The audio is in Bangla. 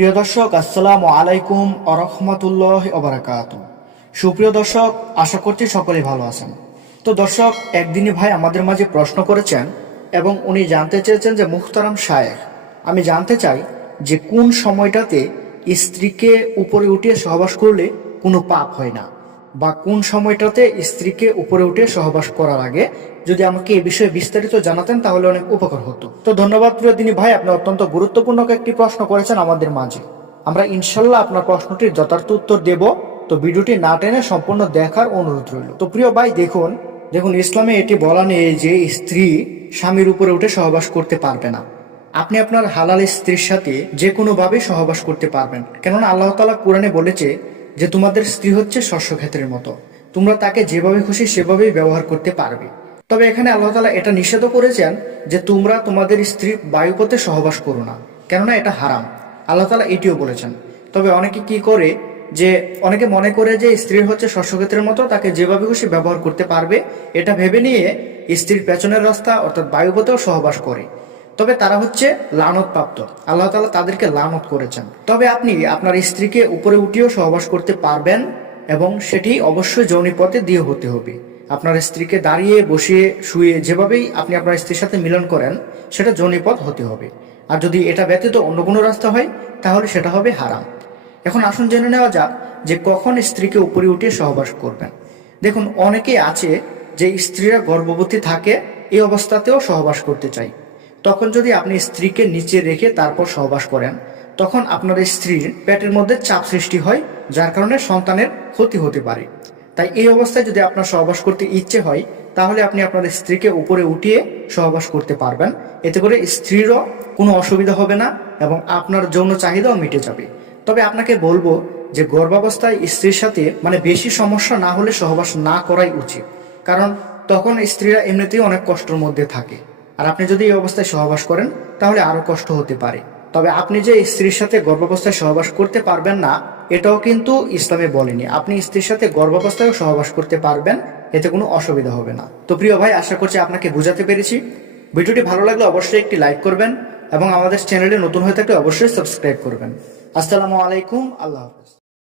প্রিয় দর্শক, আসসালামু আলাইকুম আরহামতুল্লাহ ওবরাকাত সুপ্রিয় দর্শক, আশা করছি সকলেই ভালো আছেন। তো দর্শক, একদিনই ভাই আমাদের মাঝে প্রশ্ন করেছেন এবং উনি জানতে চেয়েছেন যে মুখতারাম শায়েখ, আমি জানতে চাই যে কোন সময়টাতে স্ত্রীকে উপরে উঠিয়ে সহবাস করলে কোনো পাপ হয় না? বা কোন সময়টাতে স্ত্রীকে উপরে উঠে সহবাস করার আগে যদি আমাকে এই বিষয়ে বিস্তারিত জানাতেন তাহলে অনেক উপকার হতো। তো ধন্যবাদ প্রিয় দিনী ভাই, আপনি অত্যন্ত গুরুত্বপূর্ণ একটি প্রশ্ন করেছেন আমাদের মাঝে। আমরা ইনশাল্লাহ আপনার প্রশ্নটির যথার্থ উত্তর দেব। তো ভিডিওটি না টেনে সম্পূর্ণ দেখার অনুরোধ রইল। তো প্রিয় ভাই, দেখুন দেখুন, ইসলামে এটি বলা নেই যে স্ত্রী স্বামীর উপরে উঠে সহবাস করতে পারবে না। আপনি আপনার হালাল স্ত্রীর সাথে যে কোনোভাবে সহবাস করতে পারবেন। কেননা আল্লাহ তালা কোরআনে বলেছে যে তোমাদের স্ত্রী হচ্ছে শস্য ক্ষেত্রের মতো। তোমরা তাকে যেভাবে খুশি সেভাবেই ব্যবহার করতে পারবে। তবে এখানে আল্লাহ তালা এটা নিষেধ করেছেন যে তোমরা তোমাদের স্ত্রীর বায়ুপথে সহবাস করো না, কেননা এটা হারাম। আল্লাহ তালা এটিও বলেছেন। তবে অনেকে কি করে যে, অনেকে মনে করে যে স্ত্রীর হচ্ছে শস্যক্ষেত্রের মতো, তাকে যেভাবে খুশি ব্যবহার করতে পারবে, এটা ভেবে নিয়ে স্ত্রীর পেছনের রাস্তা অর্থাৎ বায়ুপথেও সহবাস করে। তবে তারা হচ্ছে লানত প্রাপ্ত আল্লাহ তালা তাদেরকে লানত করেছেন। তবে আপনি আপনার স্ত্রীকে উপরে উঠিয়েও সহবাস করতে পারবেন এবং সেটি অবশ্যই যৌনি পথে দিয়ে হতে হবে। আপনার স্ত্রীকে দাঁড়িয়ে, বসিয়ে, শুয়ে যেভাবেই আপনি আপনার স্ত্রীর সাথে মিলন করেন, সেটা যৌনিপথ হতে হবে। আর যদি এটা ব্যতীত অন্য কোনো রাস্তা হয়, তাহলে সেটা হবে হারাম। এখন আসুন জেনে নেওয়া যাক যে কখন স্ত্রীকে উপরে উঠিয়ে সহবাস করবেন। দেখুন, অনেকে আছে যে স্ত্রীরা গর্ভবতী থাকে, এই অবস্থাতেও সহবাস করতে চাই তখন যদি আপনি স্ত্রীকে নিচে রেখে তারপর সহবাস করেন, তখন আপনার স্ত্রীর পেটের মধ্যে চাপ সৃষ্টি হয়, যার কারণে সন্তানের ক্ষতি হতে পারে। তাই এই অবস্থায় যদি আপনার সহবাস করতে ইচ্ছে হয়, তাহলে আপনি আপনার স্ত্রীকে উপরে উঠিয়ে সহবাস করতে পারবেন। এতে করে স্ত্রীরও কোনো অসুবিধা হবে না এবং আপনার যৌন চাহিদাও মিটে যাবে। তবে আপনাকে বলব যে গর্ভাবস্থায় স্ত্রীর সাথে মানে বেশি সমস্যা না হলে সহবাস না করাই উচিত। কারণ তখন স্ত্রীরা এমনিতেই অনেক কষ্টের মধ্যে থাকে। আর আপনি যদি এই অবস্থায় সহবাস করেন, তাহলে আরও কষ্ট হতে পারে। তবে আপনি যে স্ত্রীর সাথে গর্ভাবস্থায় সহবাস করতে পারবেন না, এটাও কিন্তু ইসলামে বলেনি। আপনি স্ত্রীর সাথে গর্ভাবস্থায়ও সহবাস করতে পারবেন, এতে কোনো অসুবিধা হবে না। তো প্রিয় ভাই, আশা করছি আপনাকে বুঝাতে পেরেছি। ভিডিওটি ভালো লাগলে অবশ্যই একটি লাইক করবেন এবং আমাদের চ্যানেলে নতুন হয়ে থাকলে অবশ্যই সাবস্ক্রাইব করবেন। আসসালামু আলাইকুম, আল্লাহ হাফেজ।